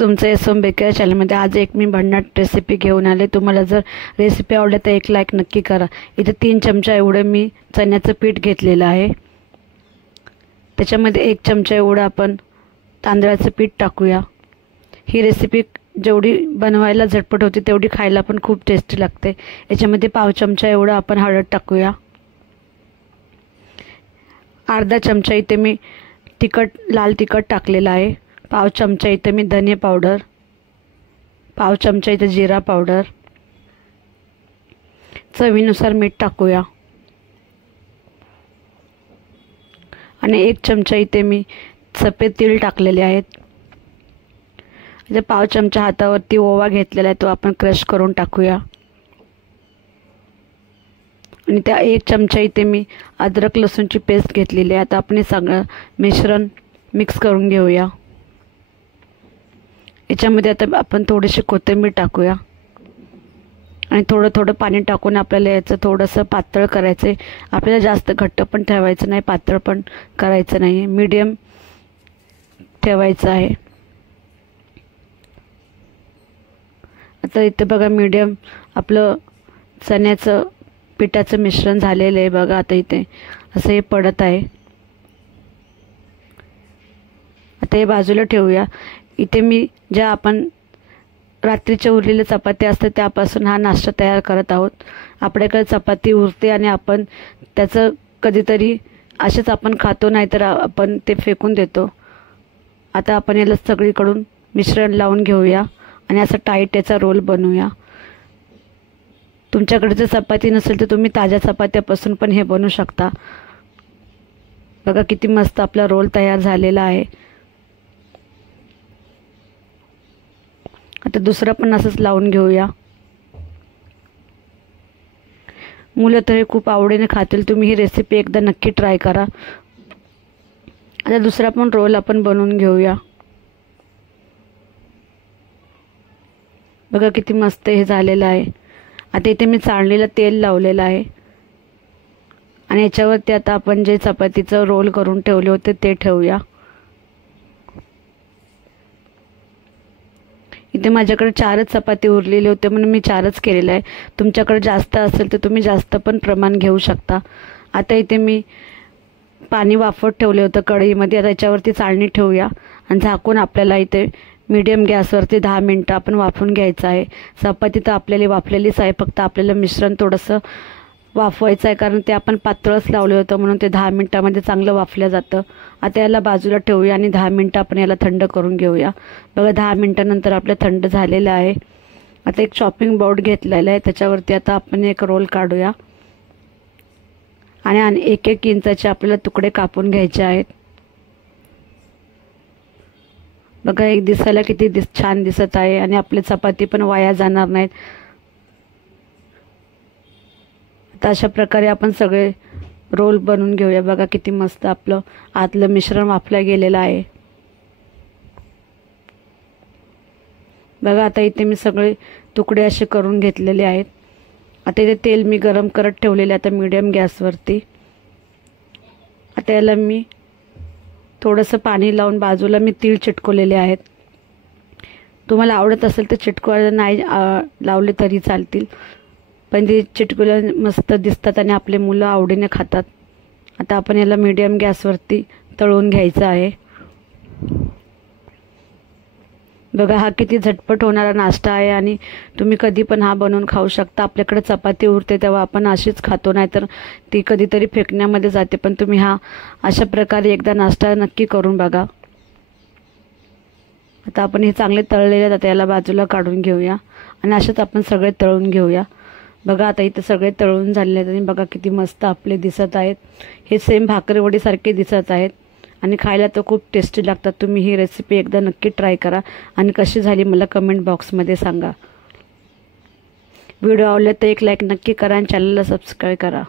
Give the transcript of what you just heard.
तुमचं SM baker चॅनलमध्ये आज एक मी भन्नाट रेसिपी घेऊन आले। तुम्हाला जर रेसिपी आवडली तर एक लाईक नक्की करा। इथे 3 चमचा एवढे मी चण्याचं पीठ घेतलेलं आहे। त्याच्यामध्ये 1 चमचा एवढं आपण तांदळाचं पीठ टाकूया। ही रेसिपी जेवढी बनवायला झटपट होती तेवढी खायला पण खूप टेस्टी लागते। याच्यामध्ये पाव चमचा एवढं आपण हळद टाकूया। अर्धा चमचा इथे मी लाल तिखट टाकलेला आहे। पाव चमचा इथे मी धने पावडर, पाव चमचा इथे जिरा पावडर, चवीनुसार मीठ टाकूया आणि 1 चमचा इथे मी सफेद तीळ टाकलेले आहेत। इथे पाव चमचा हातावरती ओवा घेतलेला आहे, तो आपण क्रश करून टाकूया आणि त्या 1 चमचा इथे मी अद्रक लसूणची पेस्ट घेतलेली आहे। आता आपण हे सगळं मिश्रण मिक्स करून घेऊया। याच्यामध्ये आता आपण थोडीशी कोथिंबीर टाकूया आणि थोडं पाणी टाकून आपल्याला याचं थोडंसं पातळ करायचं आहे। आपल्याला जास्त घट्ट पण ठेवायचं नाही, पातळ पण करायचं नाही, मीडियम ठेवायचं आहे। आता इथे बघा मीडियम आपलं चण्याचं पिठाचं मिश्रण झालेलं आहे बघा। आता इथे असं हे पडत आहे। आता हे बाजूला ठेवूया। इथे मी ज्या आपण रात्रीच्या उरलेल्या चपात्या असतात त्यापासून हा नाश्ता तयार करत आहोत। आपल्याकडे चपाती उरते आणि आपण त्याचं कधीतरी असेच आपण खातो, नाहीतर आपण ते फेकून देतो। आता आपण याला सगळीकडून मिश्रण लावून घेऊया आणि असं टाईट याचा रोल बनवूया। तुमच्याकडे जर चपाती नसेल तर तुम्ही ताज्या चपात्यापासून पण हे बनवू शकता। बघा किती मस्त आपला रोल तयार झालेला आहे। आता दुसरा पण असंच लावून घेऊया। मुलं तर हे खूप आवडीने खातील, तुम्ही ही रेसिपी एकदा नक्की ट्राय करा। आता दुसरा पण रोल आपण बनवून घेऊया। बघा किती मस्त हे झालेलं आहे। आता इथे मी चाळणीला तेल लावलेलं आहे आणि याच्यावरती आता आपण जे चपातीचं रोल करून ठेवले होते ते ठेवूया। इथे माझ्याकडे 4च चपाती उरलेले होते म्हणून मी 4च केलेलं आहे। तुमच्याकडे जास्त असेल तर तुम्ही जास्त पण प्रमाण घेऊ शकता। आता इथे मी पाणी वाफवत ठेवले होतं कढईमध्ये। आता याच्यावरती चाळणी ठेवूया आणि झाकून आपल्याला इथे मीडियम गॅसवरती 10 मिनिटं आपण वाफवून घ्यायचं आहे। चपाती तर आपल्याला वाफलेलीच आहे, फक्त आपल्याला मिश्रण थोडंसं वाफवायचं आहे, कारण ते आपण पातळच लावलं होतं म्हणून ते 10 मिनिटामध्ये चांगलं वाफलं जातं। आता याला बाजूला ठेवूया आणि 10 मिनिटं आपण याला थंड करून घेऊया। बघा 10 मिनिटानंतर आपलं थंड झालेलं आहे। आता एक चॉपिंग बोर्ड घेतलेला आहे, त्याच्यावरती आता आपण एक रोल काढूया आणि 1-1 इंचाचे आपल्याला तुकडे कापून घ्यायचे आहेत। बघा एक दिसायला किती छान दिसत आहे आणि आपली चपाती पण वाया जाणार नाहीत। आता अशा प्रकारे आपण सगळे रोल बनवून घेऊया। बघा किती मस्त आपलं आतलं मिश्रण वाफलं गेलेलं आहे। बघा आता इथे मी सगळे तुकडे असे करून घेतलेले आहेत। आता इथे तेल मी गरम करत ठेवलेले आता मीडियम गॅसवरती। आता याला मी थोडंसं पाणी लावून बाजूला मी तीळ चिटकवलेले आहेत। तुम्हाला आवडत असेल तर चिटकवायला नाही लावले तरी चालतील, पण ते चिटकवले मस्त दिसतात आणि आपले मुलं आवडीने खातात। आता आपण याला मीडियम गॅसवरती तळून घ्यायचं आहे। बघा हा किती झटपट होणारा नाश्ता आहे आणि तुम्ही कधी पण हा बनवून खाऊ शकता। आपल्याकडे चपाती उरते तेव्हा आपण अशीच खातो, नाहीतर ती कधीतरी फेकण्यामध्ये जाते, पण तुम्ही हा अशा प्रकारे एकदा नाश्ता नक्की करून बघा। आता आपण हे चांगले तळलेले आहेत, आता याला बाजूला काढून घेऊया आणि असेच आपण सगळे तळून घेऊया। बघा आता इथे सगळे तळून झालेले आहेत आणि बघा किती मस्त आपले दिसत आहेत। हे सेम भाकरवडीसारखे दिसत आहेत आणि खायला तर खूप टेस्टी लागतात। तुम्ही ही रेसिपी एकदा नक्की ट्राय करा आणि कशी झाली मला कमेंट बॉक्समध्ये सांगा। व्हिडिओ आवडला तर एक लाईक नक्की करा आणि चॅनलला सबस्क्राईब करा।